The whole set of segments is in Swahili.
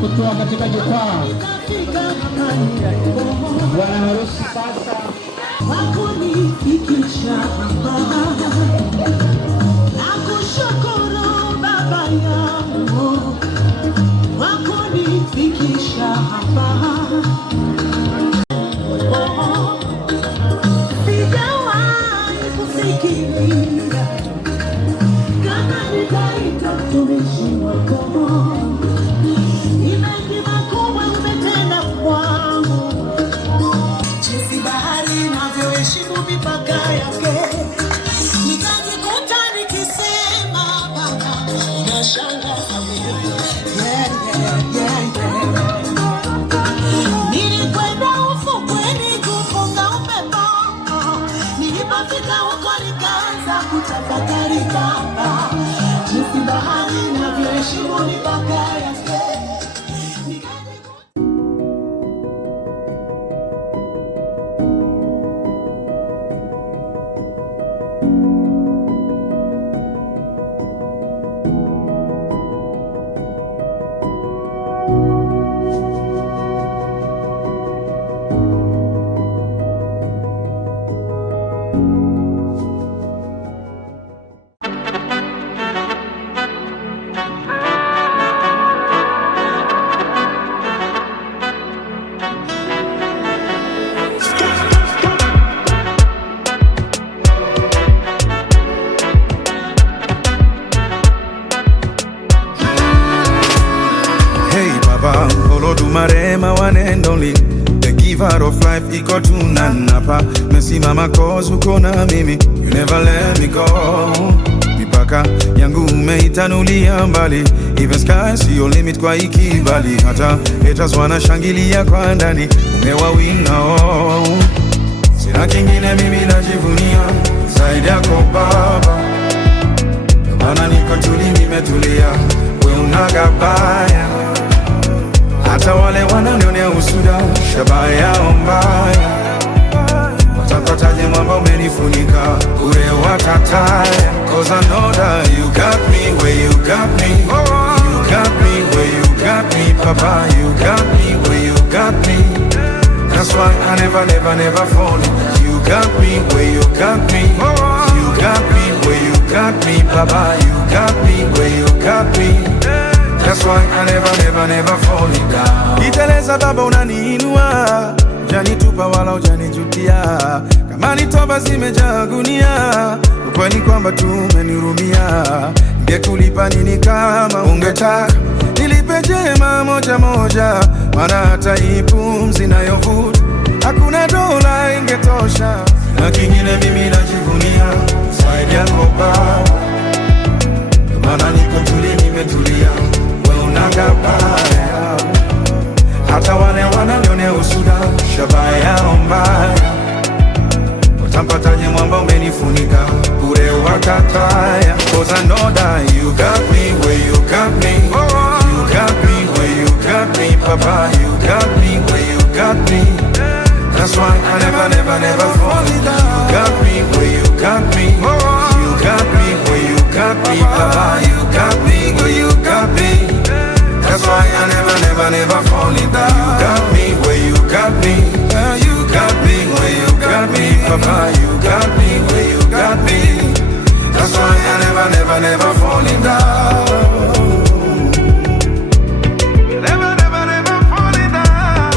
kutoa katika jukwaa. Bwana harusi sasa wakunifikisha hapa. Nakushukuru Baba yangu wakunifikisha hapa. Sijawahi kufikiria kama nitaita mtumishi wako. Kutafakari Baba, jinsi bahari inavyoheshimu mipaka yake. Marema one and only, the giver of life, iko tunanapa. Mesimama cause uko na mimi, you never let me go. Mipaka yangu umeitanulia mbali, even sky see your limit kwa ikibali. Hata haters wanashangilia kwa ndani, umewawinga oh. Sina kingine mimi najivunia zaidi yako Baba, maana niko tuli nimetulia, we unagabaya. Hata wale wananionea usuda, shabaha yao mbaya. Watapataje mwamba umenifunika, ure watataya. Cause I know that you got me where you got me. You got me where you got me, Papa. You got me where you got me. That's why I never fall. You got me where you got me. You got me where you got me, Papa. You got me where you got me. That's why I never fall down. Iteleza Baba unaniinua, janitupa wala ujanijutia. Kama ni toba zimejaa gunia, ukweli kwamba tumenirumia. Ningekulipa nini kama ungetaka nilipe jema moja moja, maana hata hii pumzi nayovuta hakuna dola ingetosha. Na kingine mimi najivunia zaidi yako Baba, maana niko tuli nimetulia, unagabaya. Hata wale wananionea usuda, shabaha yao mbaya. Watampataje mwamba umenifunika, ure watataya. Cause I know that you got me where you got me. You got me where you got me, Papa. You got me where you got me. That's why I never fall down. You got me where you got me. You got me where you got me, Papa. You got me where you got me. That's why I never fall down. You got me where you got me. You got me where you got me, Papa. You got me where you got me. That's why I never fall down. Never fall down.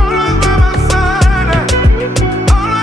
Always by my side. Always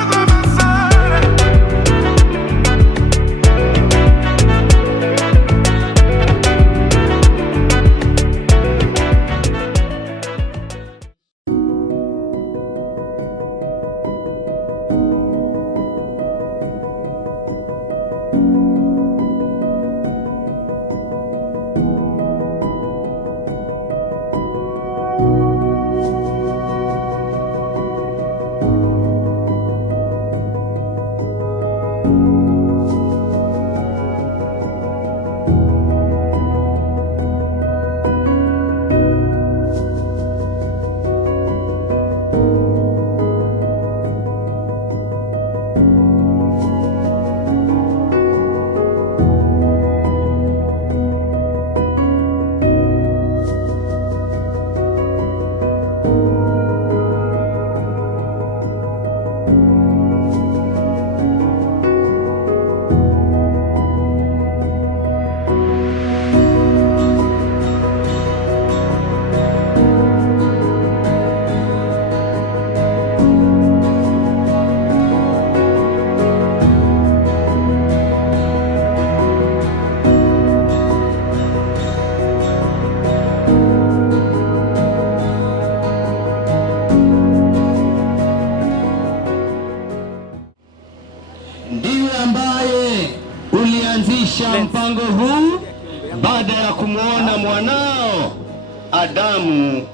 mwanadamu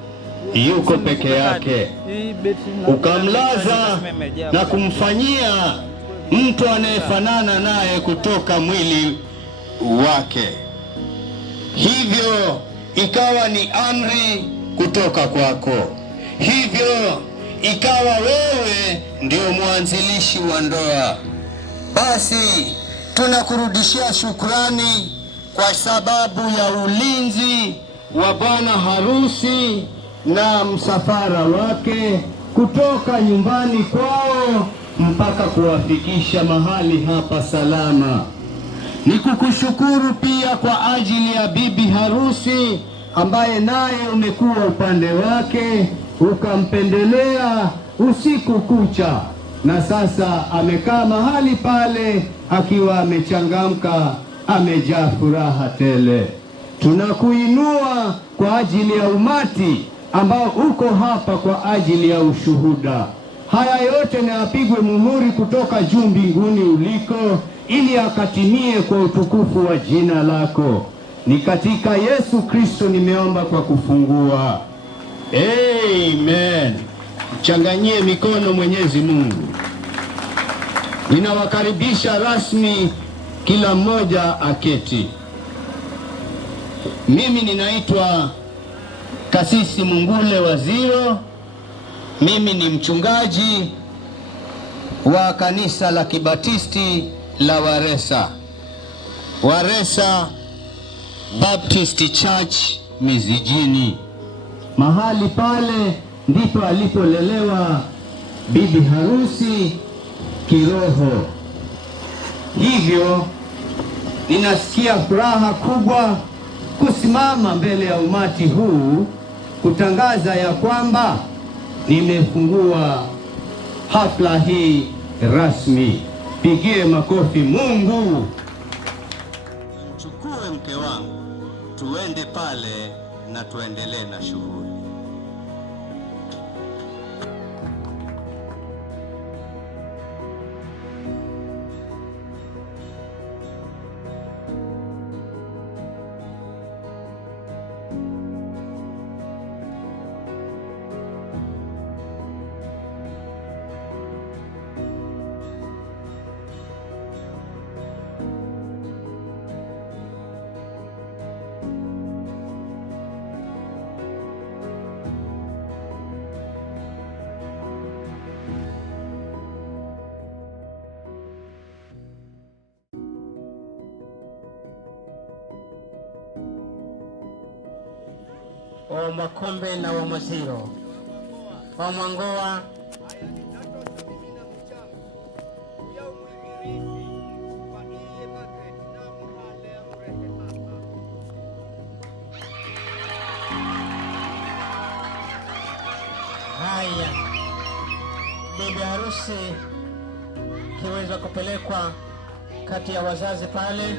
yuko peke yake, ukamlaza na kumfanyia mtu anayefanana naye kutoka mwili wake. Hivyo ikawa ni amri kutoka kwako, hivyo ikawa wewe ndio mwanzilishi wa ndoa. Basi tunakurudishia shukrani kwa sababu ya ulinzi wa bwana harusi na msafara wake kutoka nyumbani kwao mpaka kuwafikisha mahali hapa salama. Nikukushukuru pia kwa ajili ya bibi harusi ambaye naye umekuwa upande wake, ukampendelea usiku kucha, na sasa amekaa mahali pale akiwa amechangamka, amejaa furaha tele. Tunakuinua kwa ajili ya umati ambao uko hapa kwa ajili ya ushuhuda. Haya yote na yapigwe muhuri kutoka juu mbinguni uliko, ili akatimie kwa utukufu wa jina lako. Ni katika Yesu Kristo nimeomba kwa kufungua. Amen. Mchanganyie mikono Mwenyezi Mungu. Ninawakaribisha rasmi, kila mmoja aketi. Mimi ninaitwa Kasisi Mungule Waziro. Mimi ni mchungaji wa kanisa la Kibatisti la Waresa Baptist Church Mizijini. Mahali pale ndipo alipolelewa bibi harusi kiroho. Hivyo ninasikia furaha kubwa kusimama mbele ya umati huu kutangaza ya kwamba nimefungua hafla hii rasmi. Pigie makofi Mungu. Mchukue mke wangu, tuende pale na tuendelee na shughuli. Omwakombe na Wamwaziro Wamwangoa haya. Bibi harusi kiweza kupelekwa kati ya wazazi pale.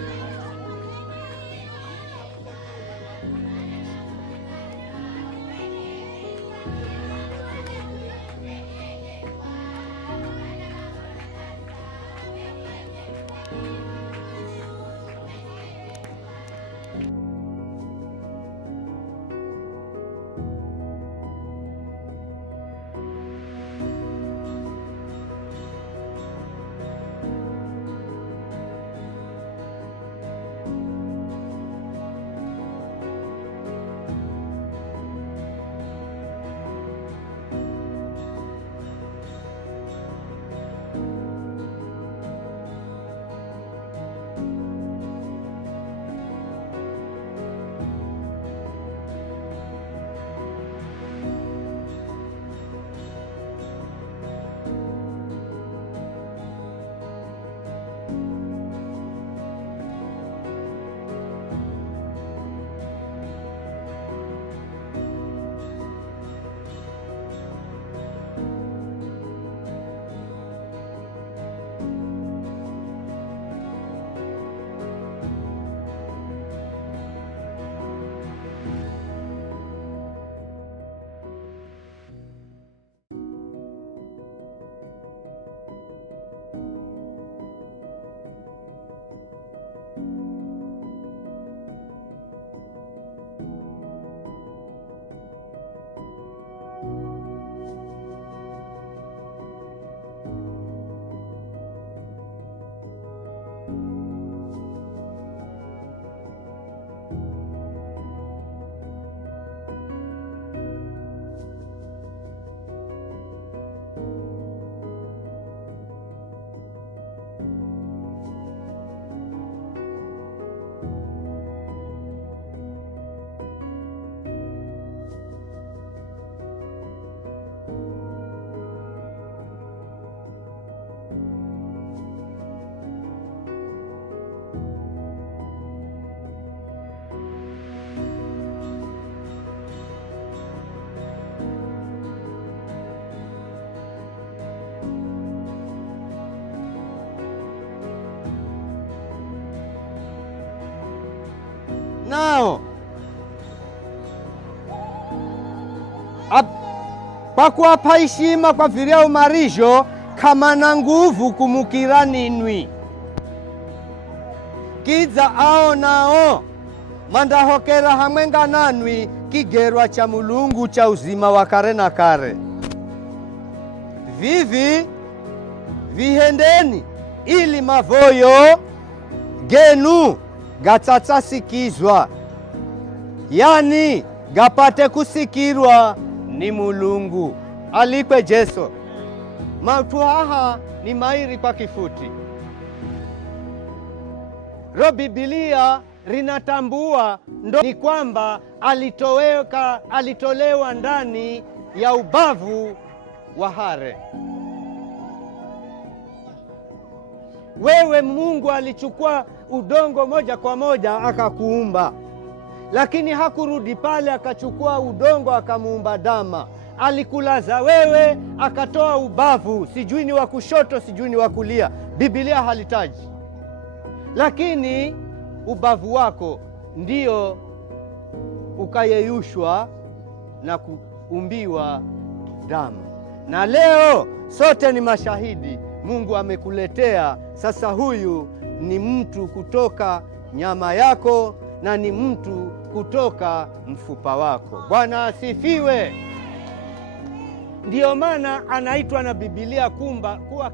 nao kwa kuwapa heshima kwa viria umarisho kama na nguvu kumukira ninwi kiza ao nao mandahokera hamwenga nanwi kigerwa cha Mulungu cha uzima wa kare na kare. Vivi vihendeni ili mavoyo genu gatsatsasikizwa, yani gapate kusikirwa ni Mulungu. Alikwe Jesu. Mautu haha ni mairi kwa kifuti. Ro Biblia rinatambua ni kwamba alitolewa ndani ya ubavu wa hare. Wewe Mungu alichukua udongo moja kwa moja akakuumba, lakini hakurudi pale akachukua udongo akamuumba dama. Alikulaza wewe akatoa ubavu, sijui ni wa kushoto sijui ni wa kulia, Biblia halitaji, lakini ubavu wako ndio ukayeyushwa na kuumbiwa damu. Na leo sote ni mashahidi, Mungu amekuletea sasa. Huyu ni mtu kutoka nyama yako na ni mtu kutoka mfupa wako. Bwana asifiwe. Ndiyo maana anaitwa na Biblia kuwa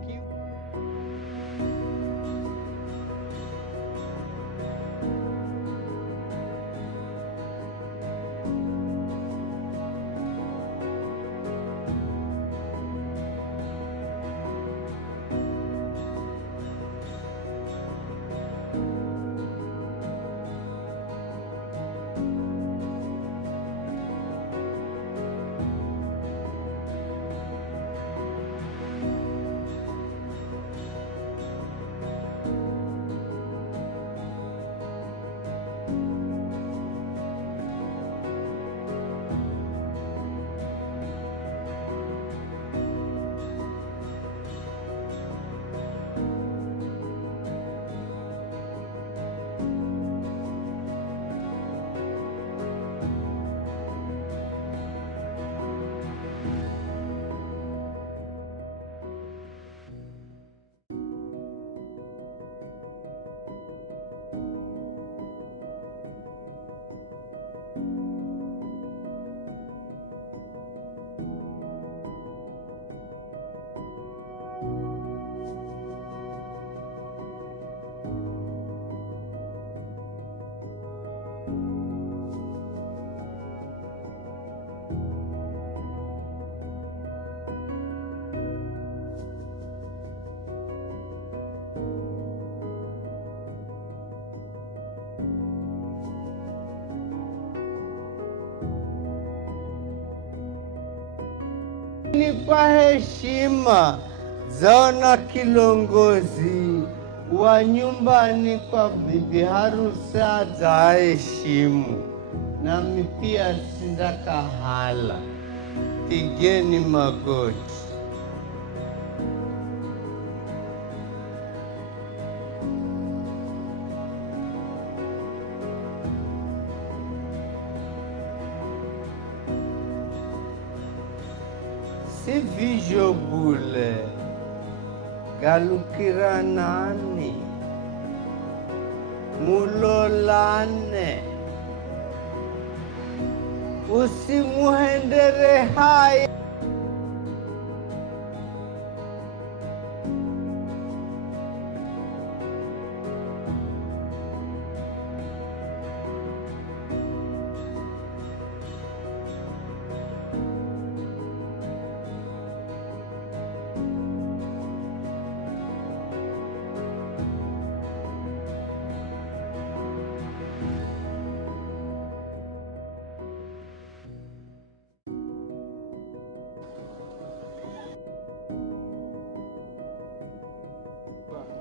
ni kwa heshima zaona kilongozi wa nyumbani kwa bibi harusi za heshimu, nami pia sindakahala. Pigeni magoti. Si vijo bule galukira nani mulolane, usimuhendere hai.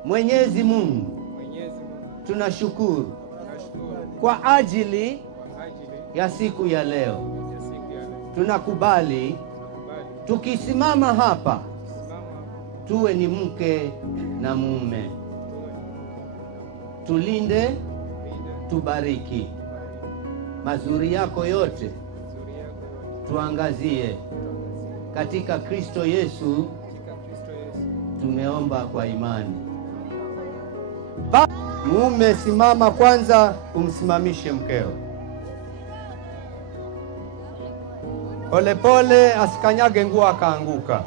Mwenyezi Mungu, tunashukuru kwa ajili ya siku ya leo. Tunakubali tukisimama hapa tuwe ni mke na mume. Tulinde, tubariki mazuri yako yote tuangazie katika Kristo Yesu. Tumeomba kwa imani. Mume, simama kwanza, umsimamishe mkeo polepole, asikanyage nguo akaanguka.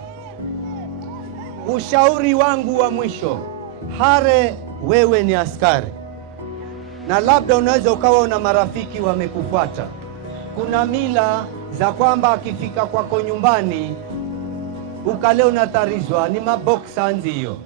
Ushauri wangu wa mwisho, Hare, wewe ni askari na labda unaweza ukawa una marafiki wamekufuata. Kuna mila za kwamba akifika kwako nyumbani ukale unatarizwa, ni maboksa nzio.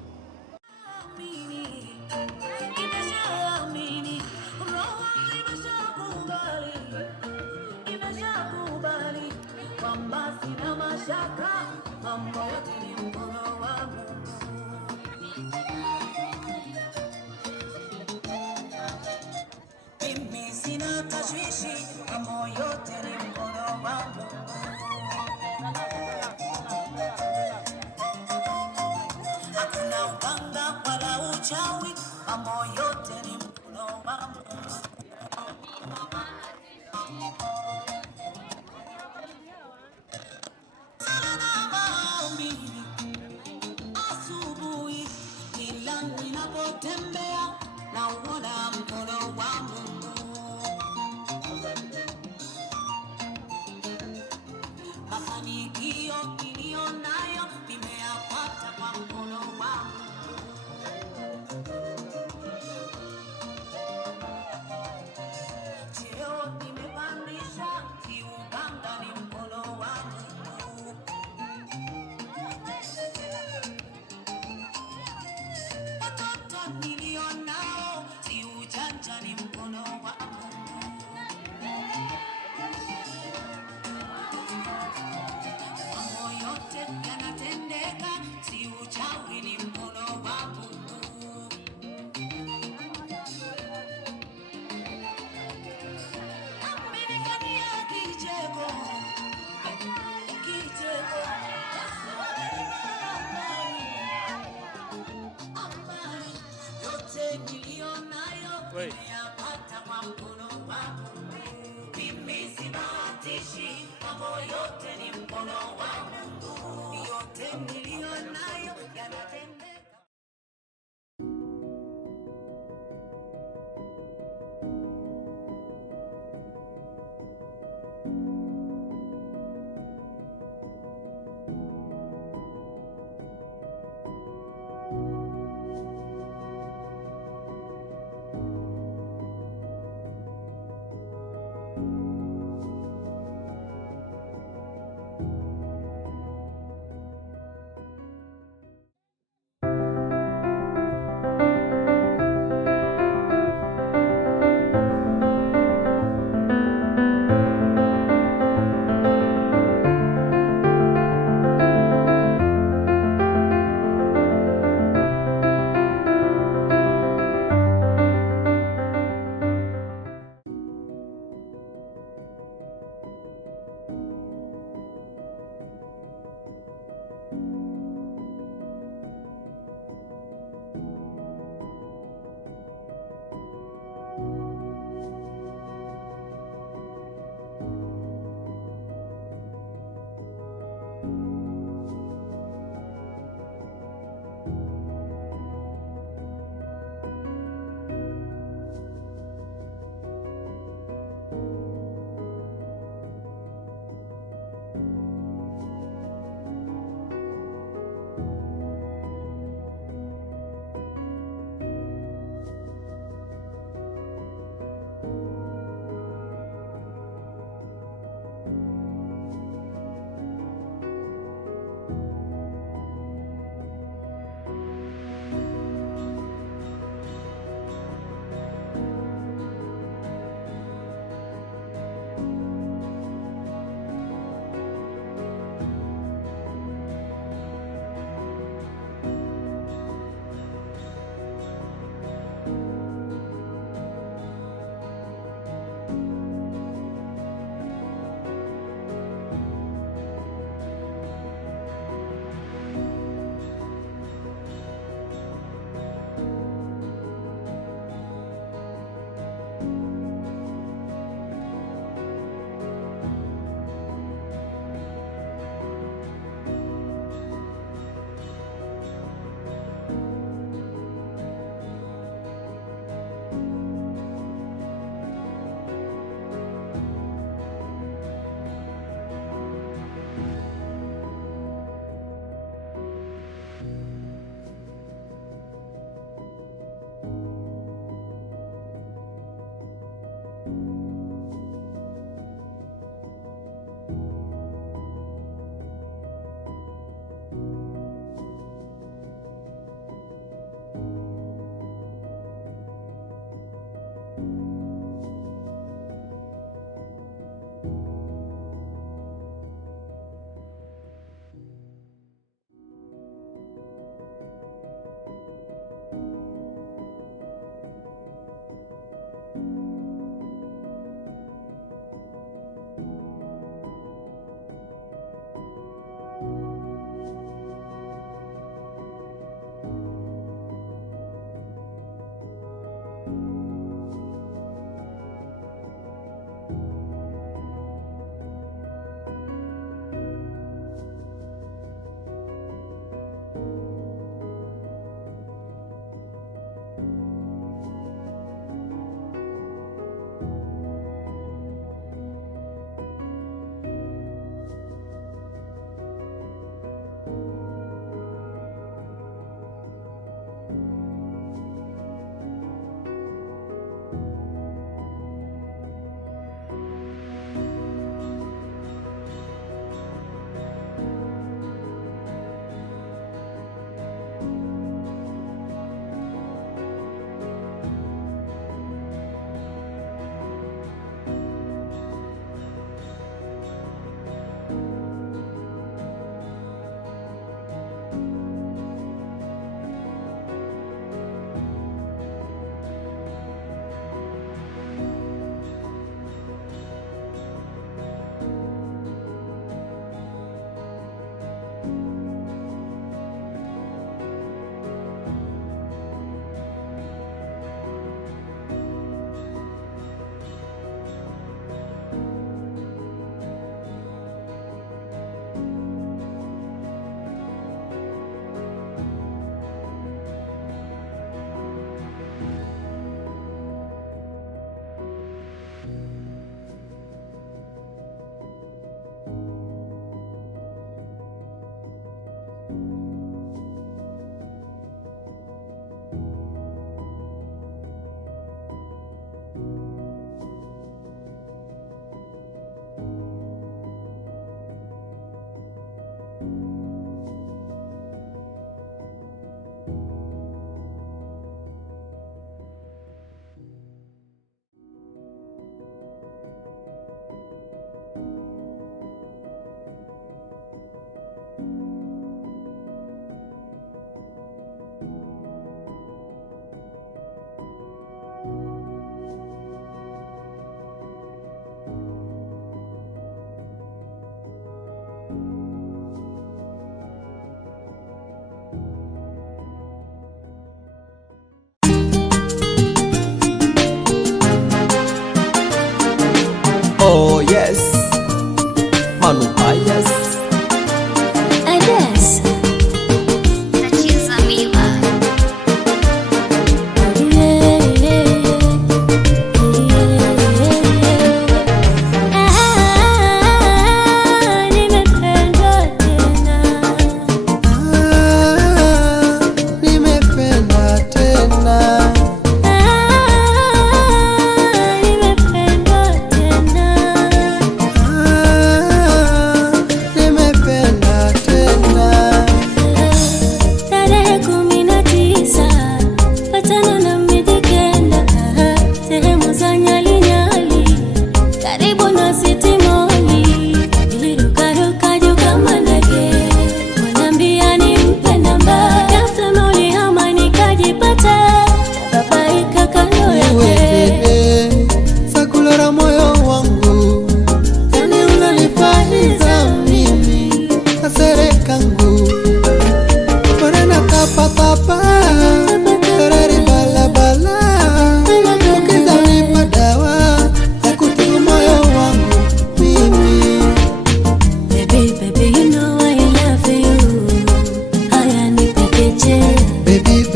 Hakuna uganga wala uchawi, mambo yote ni mkono wa Mungu. Asubuhi kila ninapotembea nauona mkono wa Mungu. Mafanikio niliyonayo nimeyapata kwa mkono wa Mungu. Cheo nimepandisha, si uganga, ni mkono wa Mungu. Watoto nilionao, si ujanja, ni mkono wa Mungu. Mambo yote yanatendeka, si uchawi, ni mkono wa Mungu. Amenifanyia kicheko, kicheko. Amani yote nilionayo nimeyapata kwa mkono wa Mungu. Mimi sibahatishi, mambo yote ni mkono wa Mungu. Yote nilionayo yanatendeka.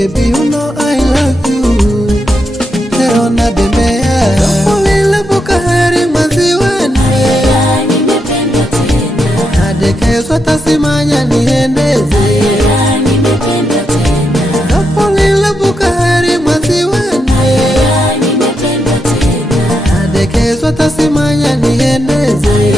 baby, you know I love you. Leo nabembea ulile bukaheri maziwani, nadekezwa tasimanya niendeze. Ulile bukaheri maziwani, nadekezwa tasimanya niendeze.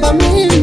Family